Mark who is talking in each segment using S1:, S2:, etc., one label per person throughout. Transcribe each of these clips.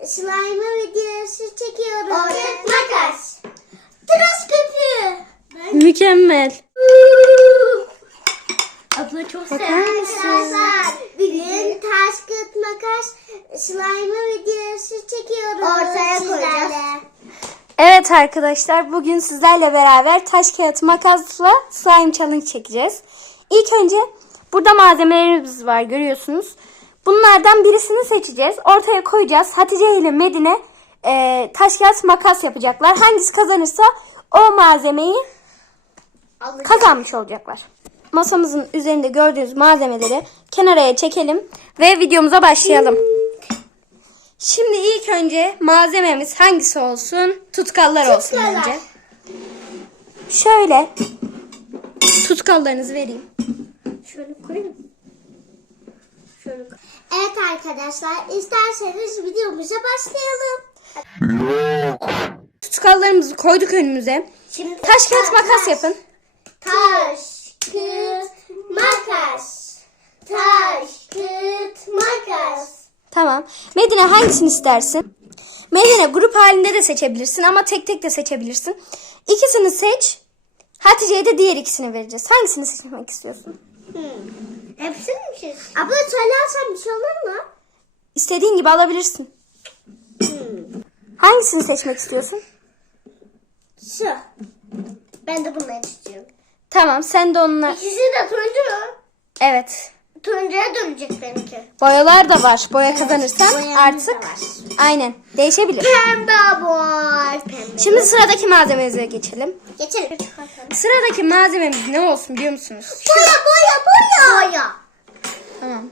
S1: slime videosu çekiyoruz. Ortak makas. Tıraş köpüğü.
S2: Mükemmel.
S1: Abla çok
S2: sever.
S1: Arkadaşlar bugün taş kağıt makas slime videosu çekiyoruz. Ortaya koyacağız.
S2: Evet arkadaşlar, bugün sizlerle beraber taş kağıt makasla slime challenge çekeceğiz. İlk önce burada malzemelerimiz var, görüyorsunuz. Bunlardan birisini seçeceğiz. Ortaya koyacağız. Hatice ile Medine taş kağıt makas yapacaklar. Hangisi kazanırsa o malzemeyi kazanmış olacaklar. Masamızın üzerinde gördüğünüz malzemeleri kenaraya çekelim ve videomuza başlayalım. Şimdi ilk önce malzememiz hangisi olsun? Tutkallar olsun önce. Şöyle tutkallarınızı vereyim.
S1: Şöyle koyayım. Şöyle. Evet arkadaşlar, isterseniz videomuza başlayalım.
S2: Tutkallarımızı koyduk önümüze.
S1: Şimdi
S2: Taş kağıt makas yapın.
S1: Taş kağıt makas. Taş kağıt makas.
S2: Tamam. Medine hangisini istersin? Medine grup halinde de seçebilirsin ama tek tek de seçebilirsin. İkisini seç. Hatice'ye de diğer ikisini vereceğiz. Hangisini seçmek istiyorsun?
S1: Hepsini mi şey? Abla söylersen bir şey olur mu?
S2: İstediğin gibi alabilirsin. Hangisini seçmek istiyorsun?
S1: Şu. Ben de bunları istiyorum.
S2: Tamam, sen de onunla...
S1: İkisi de turuncu.
S2: Evet.
S1: Turuncuya dönecek benimki.
S2: Boyalar da var. Boya kazanırsan
S1: boyamız
S2: artık
S1: da var.
S2: aynen değişebilir.
S1: Pembe var. Pembe.
S2: Şimdi sıradaki malzememize geçelim.
S1: Geçelim.
S2: Sıradaki malzememiz ne olsun biliyor musunuz?
S1: Boya.
S2: Tamam.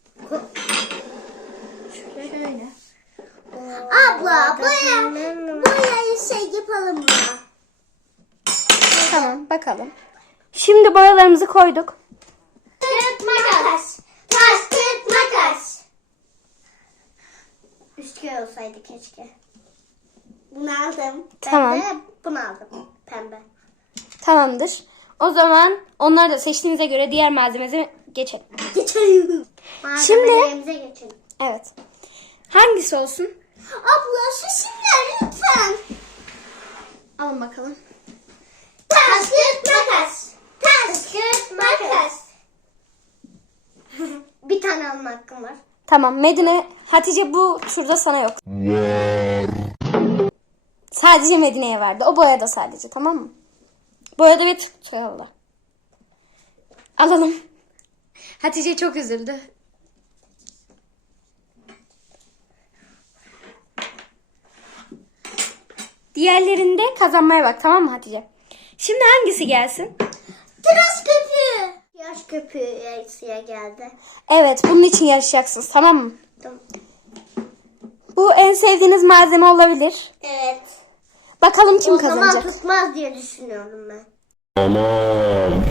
S1: Şöyle. Abla boyayı şey yapalım mı?
S2: Tamam, bakalım. Şimdi boyalarımızı koyduk.
S1: Kağıt makas. Taş kağıt makas. Üçgen olsaydı keşke. Bunu aldım.
S2: Tamam.
S1: Ben de bunu aldım. Pembe.
S2: Tamamdır. O zaman onları da seçtiğimize göre diğer malzememize geçelim.
S1: Geçelim. Malzemelerimize geçelim.
S2: Evet. Hangisi olsun?
S1: Abla şu simler lütfen.
S2: Alın bakalım.
S1: Taş kağıt makas. Taş kağıt makas. Bir tane alma hakkım var.
S2: Tamam Medine, Hatice bu turda sana yok. Sadece Medine'ye verdi. O boyada sadece, tamam mı? Boyada ve tutkalda. Alalım. Hatice çok üzüldü. Diğerlerinde kazanmaya bak, tamam mı Hatice? Şimdi hangisi gelsin?
S1: Tıraş köpüğü. Yaş köpüğü eksiye geldi.
S2: Evet, bunun için yarışacaksınız, tamam mı?
S1: Tamam.
S2: Bu en sevdiğiniz malzeme olabilir.
S1: Evet.
S2: Bakalım kim
S1: O
S2: kazanacak.
S1: zaman tutmaz diye düşünüyorum ben.
S3: Tamam.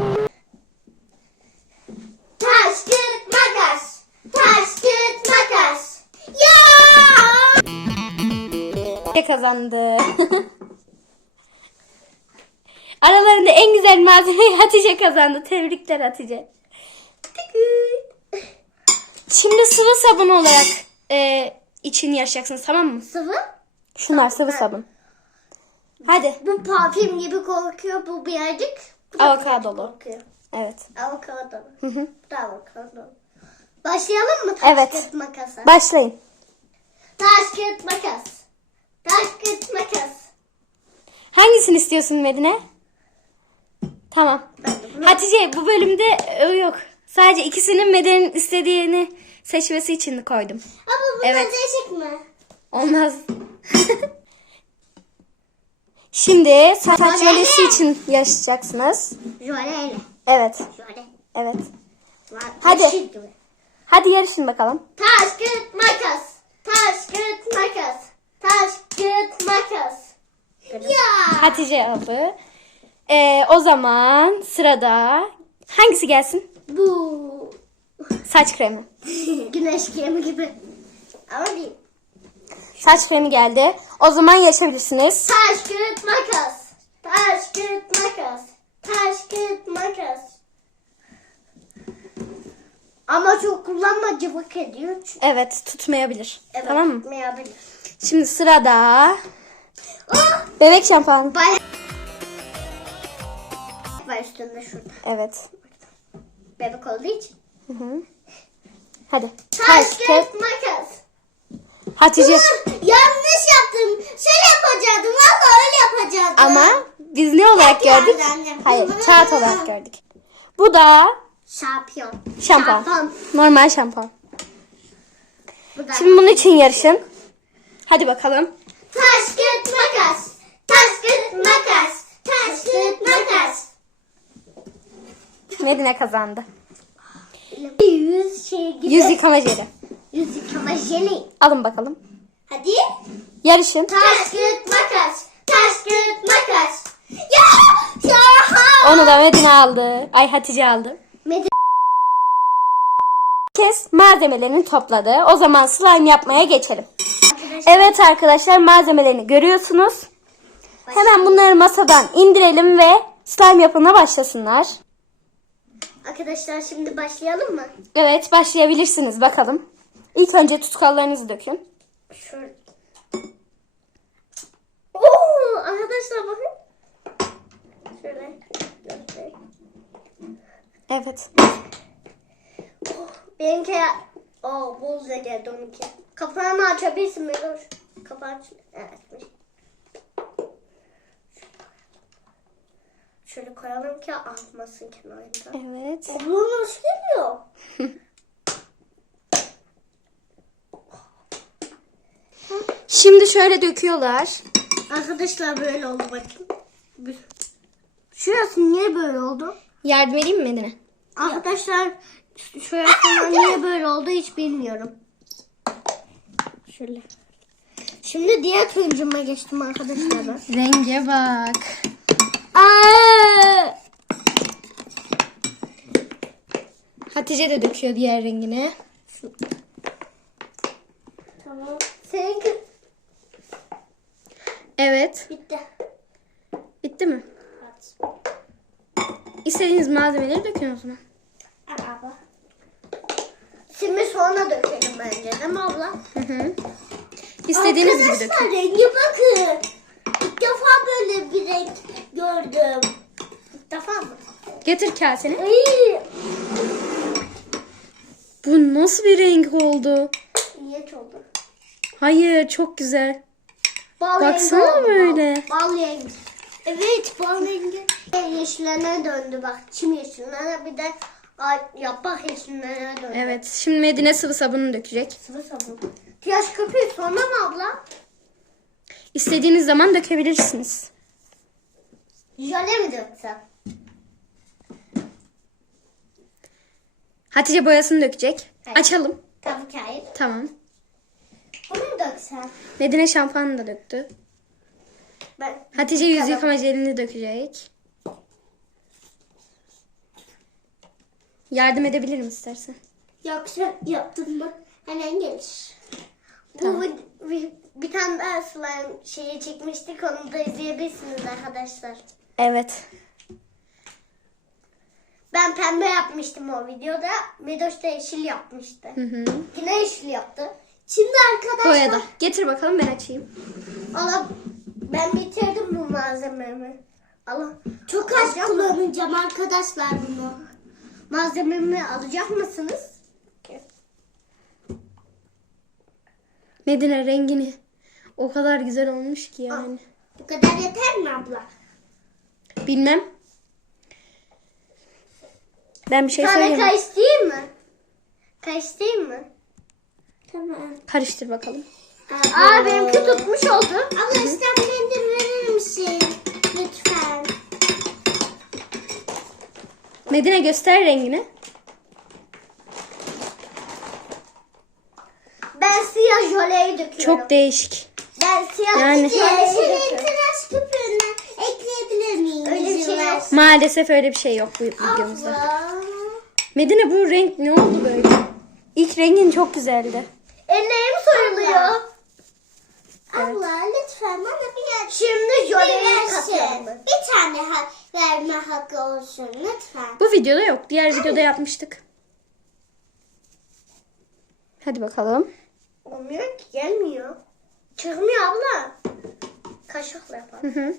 S1: Taş kağıt makas. Taş kağıt makas. Ya!
S2: Hatice kazandı. Aralarında en güzel malzemeyi Hatice kazandı. Tebrikler Hatice. Şimdi sıvı sabun olarak için yarışacaksınız, tamam mı?
S1: Sıvı?
S2: Şunlar sıvı sabun. Hadi.
S1: Bu parfüm gibi korkuyor. Bu birazcık. Bu da
S2: Avokadolu.
S1: birazcık korkuyor.
S2: Evet.
S1: Avokado.
S2: Hı hı.
S1: Bu da avokado. Başlayalım mı taş
S2: Evet.
S1: kağıt makasa?
S2: Başlayın.
S1: Taş kağıt makas. Taş kağıt makas.
S2: Hangisini istiyorsun Medine? Tamam.
S1: Ben de bunu-
S2: Hatice, bu bölümde yok. Sadece ikisinin Medine'nin istediğini seçmesi için koydum.
S1: Ama bu
S2: Evet.
S1: da değişik mi?
S2: Olmaz. Şimdi saç jölesi için yarışacaksınız.
S1: Jöleyle.
S2: Evet.
S1: Jöle.
S2: Evet.
S1: Var,
S2: Hadi.
S1: yeşil gibi.
S2: Hadi yarışın bakalım.
S1: Taş kağıt makas. Taş kağıt makas. Taş kağıt makas. Ya.
S2: Hatice aldı. O zaman sırada hangisi gelsin?
S1: Bu
S2: Saç kremi.
S1: güneş kremi gibi. Ama değil.
S2: Saç kremi geldi. O zaman yaşayabilirsiniz.
S1: Taş kağıt makas. Taş kağıt makas. Taş kağıt makas. Ama çok kullanma, cıvık ediyor.
S2: Evet, tutmayabilir.
S1: Evet,
S2: Tamam mı?
S1: tutmayabilir.
S2: Şimdi sırada
S1: Ah!
S2: bebek şampuanı.
S1: Var üstünde şurada.
S2: Evet.
S1: Bebek olduğu için.
S2: Hı hı. Hadi.
S1: Taş, kağıt, makas.
S2: Hatice.
S1: Yanlış yaptım. Şöyle yapacaktım. Valla öyle yapacaktım.
S2: Ama biz ne olarak
S1: Yok
S2: gördük?
S1: yani annem.
S2: Hayır, kağıt olarak gördük. Bu da
S1: Şampiyon.
S2: şampuan. Normal şampuan.
S1: Bu da.
S2: Şimdi bunun için yarışın. Hadi bakalım.
S1: Taş, kağıt, makas. Taş, kağıt, makas. Taş, kağıt, makas.
S2: Medine kazandı.
S1: Yüz şey gibi.
S2: Yüz yıkama jeli.
S1: Yüz yıkama jeli.
S2: Alın bakalım.
S1: Hadi.
S2: Yarışın.
S1: Taş, kağıt, makas. Taş, kağıt, makas. Ya! Ya!
S2: Onu da Medine aldı. Ay Hatice aldı.
S1: Medine.
S2: Herkes malzemelerini topladı. O zaman slime yapmaya geçelim.
S1: Arkadaşlar,
S2: Evet arkadaşlar, malzemelerini görüyorsunuz. Hemen bunları masadan indirelim ve slime yapımına başlasınlar.
S1: Arkadaşlar şimdi başlayalım mı?
S2: Evet, başlayabilirsiniz bakalım. İlk önce tutkallarınızı dökün.
S1: Şöyle. Oo, arkadaşlar bakın. Şöyle. göstereyim.
S2: Evet.
S1: Benimki bolca geldi onunki. Kapağını açabilirsin Meloş. Kapağı aç. Evet. Şöyle koyalım ki atmasın kenarında.
S2: Evet.
S1: Ablam nasıl geliyor?
S2: Şimdi şöyle döküyorlar.
S1: Arkadaşlar böyle oldu bakın. Şurası niye böyle oldu?
S2: Yardım edeyim mi Medine?
S1: Arkadaşlar şurası niye böyle oldu hiç bilmiyorum. Şöyle. Şimdi diğer turuncuma geçtim arkadaşlar.
S2: Renge bak.
S1: Aa!
S2: Hatice de döküyor diğer rengini.
S1: Tamam. Seninki
S2: Evet.
S1: bitti.
S2: Bitti mi?
S1: Evet.
S2: İstediğiniz malzemeleri dökün o zaman.
S1: Abla. Şimdi sonra dökelim bence değil mi abla?
S2: Hı hı. İstediğiniz gibi dökün.
S1: Arkadaşlar rengi bakın. İlk defa böyle bir renk gördüm. İlk defa mı?
S2: Getir kaseni.
S1: Ay,
S2: Bu nasıl bir renk oldu?
S1: niye oldu?
S2: Hayır, çok güzel.
S1: Bal
S2: Baksana
S1: rengi oldu,
S2: böyle.
S1: Bal rengi. Evet bal rengi. Yeşillerine döndü bak. Çim yeşillerine bir de yaprak yeşillerine döndü.
S2: Evet, şimdi Medine sıvı sabunu dökecek.
S1: Sıvı sabun. Yaş köpüğü sonra mı abla?
S2: İstediğiniz zaman dökebilirsiniz.
S1: Jöle mi döksem?
S2: Hatice boyasını dökecek.
S1: Evet.
S2: Açalım.
S1: Tabii ki hayır.
S2: Tamam.
S1: Bunu mu döksem?
S2: Medine şampuanını da döktü.
S1: Ben
S2: Hatice yüz yıkama jelini dökecek. Yardım edebilirim istersen.
S1: Yoksa yaptın mı? Hemen gelir.
S2: Tamam.
S1: Bu bir tane daha slime şeyi çekmiştik. Onu da izleyebilirsiniz arkadaşlar.
S2: Evet.
S1: Ben pembe yapmıştım o videoda. Medoş da yeşil yapmıştı.
S2: Hı hı.
S1: Yine yeşil yaptı. Şimdi arkadaşlar.
S2: Boyada. Getir bakalım, ben açayım.
S1: Allah, ben bitirdim bu malzememi. Allah, çok az kullanacağım arkadaşlar bunu. Malzememi alacak mısınız?
S2: Medine rengini o kadar güzel olmuş ki yani.
S1: Bu kadar yeter mi abla?
S2: Bilmem. Ben bir şey
S1: Sana
S2: söyleyeyim.
S1: karıştırayım mı? Karıştırayım mı? Tamam.
S2: Karıştır bakalım.
S1: Benimki tutmuş oldu. Abla ıslak mendil verir misin? Lütfen.
S2: Medine göster rengini.
S1: Ben siyah jöleyi döküyorum.
S2: Çok değişik.
S1: Ben siyah
S2: Yani-
S1: jöleyi döküyorum. tıraş köpüğüne ekleyebilir miyim? Öyle bir şey yok.
S2: Maalesef öyle bir şey yok bu videomuzda.
S1: Abla.
S2: Medine, bu renk ne oldu böyle? İlk rengin çok güzeldi.
S1: Ellerim soyuluyor.
S4: Abla lütfen bana bir yer
S1: Şimdi jöleyi
S4: versin.
S1: katıyorum.
S4: Bir tane verme hakkı olsun lütfen.
S2: Bu videoda yok. Diğer videoda yapmıştık. Hadi bakalım.
S1: Olmuyor ki, gelmiyor. Çıkmıyor abla. Kaşıkla yapalım.
S2: Hı.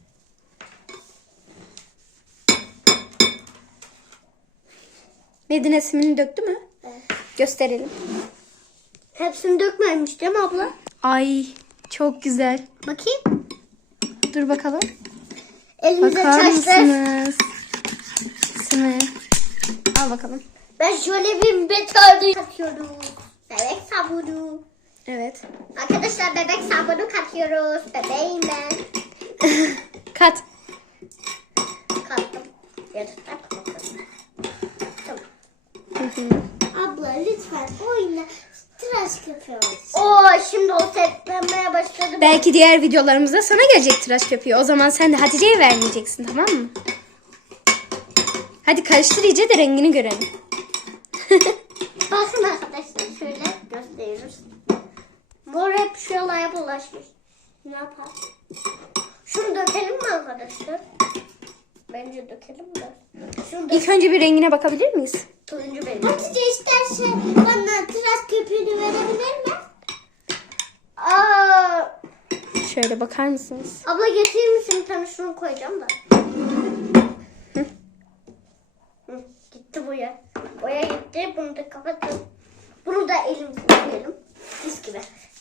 S2: Medine simini döktü mü?
S1: Evet.
S2: Gösterelim.
S1: Hepsini dökmemiş değil mi abla?
S2: Ay çok güzel.
S1: Bakayım.
S2: Dur bakalım.
S1: Elimize
S2: Bakar
S1: taşlar.
S2: mısınız? Simi. Al bakalım.
S1: Ben şöyle bir betardı katıyoruz. Bebek sabunu.
S2: Evet.
S1: Arkadaşlar bebek sabunu katıyoruz. Bebeğim ben.
S2: Kat.
S1: Kattım. Yeter. Tamam.
S4: Abla lütfen oyna. Tıraş köpeği olsun.
S1: Oo, şimdi o setlenmeye başladı.
S2: Belki diğer videolarımızda sana gelecek tıraş köpüğü. O zaman sen de Hatice'ye vermeyeceksin, tamam mı? Hadi karıştır iyice de rengini görelim.
S1: Bakın arkadaşlar şöyle gösteriyoruz. Mor hep şuraya bulaşmış. Ne yapalım? Şunu dökelim mi arkadaşlar? Bence dökelim de. Şunu da
S2: İlk önce bir rengine bakabilir miyiz?
S1: turuncu benim.
S4: Hatice isterse bana tıraş köpüğünü verebilir mi?
S1: Aa,
S2: Şöyle bakar mısınız?
S1: abla getirir misin? Bir tane şunu koyacağım da. Hı, gitti boya. Boya gitti. Bunu da kapatalım. Bunu da elimizle koyalım. Mis gibi.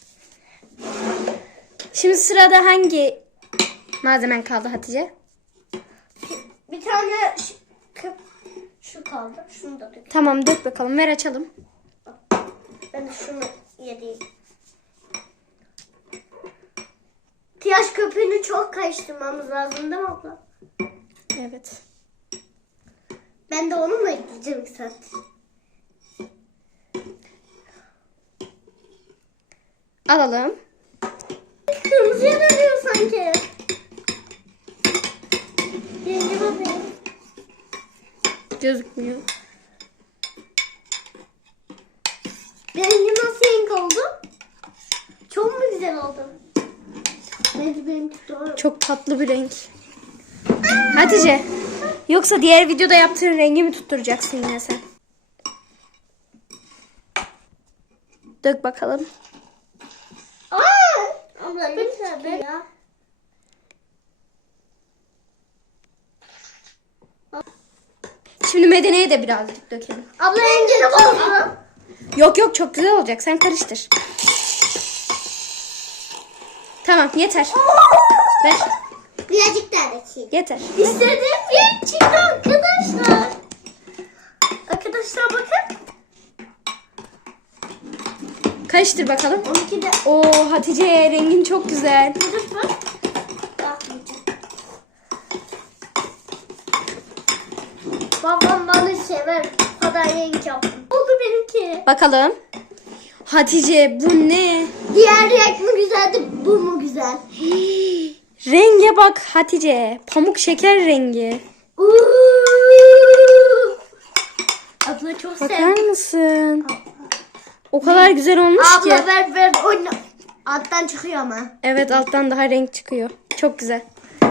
S2: Şimdi sırada hangi malzemen kaldı Hatice?
S1: Bir tane şu kaldı. Şunu da dök.
S2: Tamam dök bakalım, ver açalım.
S1: Ben de şunu yedeyim. Tıraş köpüğünü çok karıştırmamız lazım değil mi abla?
S2: Evet.
S1: Ben de onu mu ekleyeceğim sen?
S2: Alalım.
S1: Kırmızıya dönüyor sanki. Birinci bakayım.
S2: Gözükmüyor.
S1: Benimki nasıl renk oldu? Çok mu güzel oldu? Bence benimki doğru.
S2: Çok tatlı bir renk. Hatice. Yoksa diğer videoda yaptığın rengi mi tutturacaksın yine sen? Dök bakalım.
S1: Aa! Abla lütfen ben ya.
S2: Şimdi Medine'ye de birazcık dökelim.
S1: Abla rengini bozdu.
S2: Yok yok, çok güzel olacak. Sen karıştır. Tamam yeter. Ver.
S4: Birazcık daha dökeyim.
S2: Yeter.
S1: İstediğim renk çıktı arkadaşlar. Arkadaşlar bakın.
S2: Karıştır bakalım.
S1: Onunki de
S2: Oo Hatice, rengin çok güzel.
S1: lütfen.
S4: Bakmayacağım.
S1: Babam bana sever. O kadar renk yaptım. Oldu benimki.
S2: Bakalım. Hatice bu ne?
S1: Diğer renk mi güzeldi, bu mu güzel?
S2: Renge bak Hatice. Pamuk şeker rengi.
S1: Abla çok
S2: Bakar
S1: sevdim.
S2: mısın? O kadar güzel olmuş ki.
S1: Abla ver oyna. Alttan çıkıyor ama.
S2: Evet, alttan daha renk çıkıyor. Çok güzel.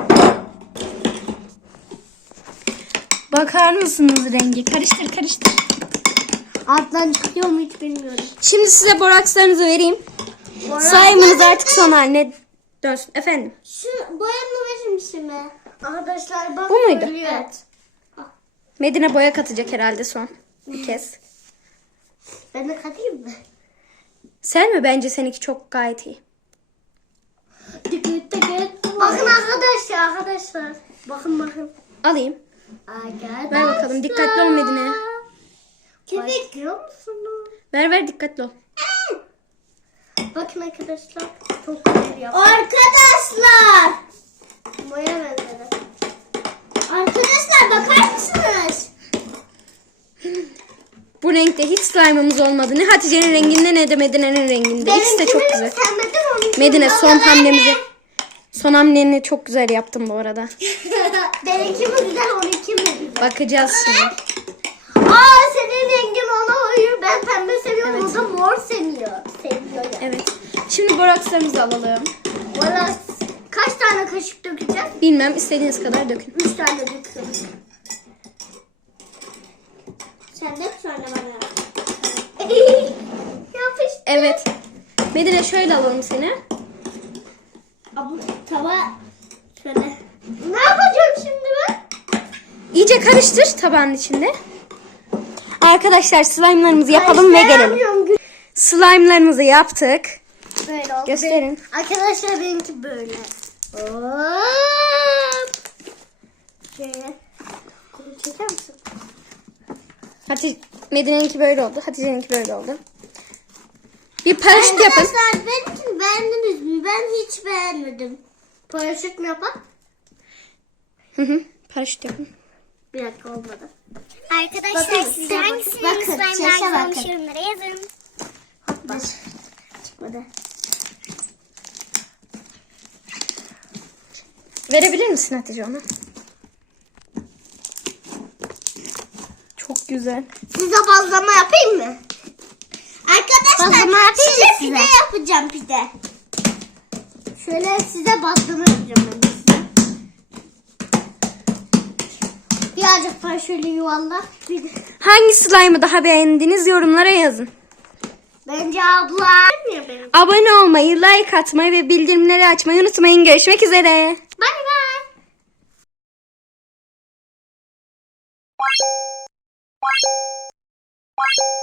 S2: Bakar mısınız rengi? Karıştır karıştır.
S1: Alttan çıkıyor mu hiç bilmiyorum.
S2: Şimdi size borakslarınızı vereyim. Sayımınız artık son haline dönsün. Efendim.
S4: Şu boyanı verir misin be?
S1: Arkadaşlar bak.
S2: Bu muydu?
S1: söylüyor.
S2: Evet. Medine boya katacak herhalde son bir kez.
S1: Ben de katayım mı?
S2: Sen mi? Bence seninki çok gayet iyi.
S1: Bakın arkadaşlar. Bakın.
S2: Alayım.
S1: Arkadaşlar.
S2: Ver bakalım. Dikkatli ol Medine.
S1: Köpek görüyor musunuz?
S2: Ver dikkatli ol.
S1: Bakın arkadaşlar. Çok güzel yaptım.
S4: Arkadaşlar.
S1: Boya benzedi.
S4: Arkadaşlar bakar mısınız?
S2: Bu renkte hiç slime'ımız olmadı. Ne Hatice'nin renginde ne de Medine'nin renginde. İkisi de çok güzel.
S1: Sevmedin onu.
S2: Medine son hamleni çok güzel yaptın bu arada.
S1: Benimki mi güzel, onunki mi güzel?
S2: Bakacağız şimdi.
S1: Senin rengin ona uyuyor. Ben pembe seviyorum.
S2: Evet.
S1: O da mor seviyor. Seviyor ya.
S2: Evet. Şimdi borakslarımızı alalım.
S1: Valla kaç tane kaşık dökeceğiz?
S2: Bilmem, istediğiniz kadar dökün.
S1: 3 tane döküyorum.
S4: Sen de sonra bana.
S1: Ya
S2: Evet. Medine şöyle alalım seni.
S1: Abla tava şöyle. Ne yapacağım şimdi ben?
S2: İyice karıştır tabağın içinde. Arkadaşlar slime'larımızı yapalım ve gelelim.
S1: Karıştıramıyorum.
S2: Slime'larımızı yaptık.
S1: Böyle oldu.
S2: Gösterin.
S1: Arkadaşlar benimki böyle. Hop. Şöyle. Kolu çeker misin?
S2: Medine'ninki böyle oldu. Hatice'ninki böyle oldu. Bir paraşüt yapın.
S1: Arkadaşlar benimkini beğendiniz mi? Ben hiç beğenmedim. Paraşüt mü yapalım?
S2: Hı hı. Paraşüt yapın.
S1: Bir dakika olmadı.
S4: Arkadaşlar
S1: Bakın,
S4: siz
S1: bakın,
S4: hangisini
S1: bakın,
S4: slime
S1: sese
S4: daha güzelmiş
S1: bakın.
S4: yorumlara yazın.
S1: Bak. Çıkmadı.
S2: Verebilir misin Hatice onu? Çok güzel.
S1: Size bazlama yapayım mı?
S4: Arkadaşlar
S1: Bazlama yapayım
S4: size
S1: mı
S4: pide
S1: size?
S4: yapacağım pide.
S1: Şöyle size bazlama yapacağım ben de size. Birazcık daha şöyle yuvarlak.
S2: Hangi slime'ı daha beğendiniz yorumlara yazın.
S1: Bence abla.
S2: Abone olmayı, like atmayı ve bildirimleri açmayı unutmayın. Görüşmek üzere.
S1: Bay bay.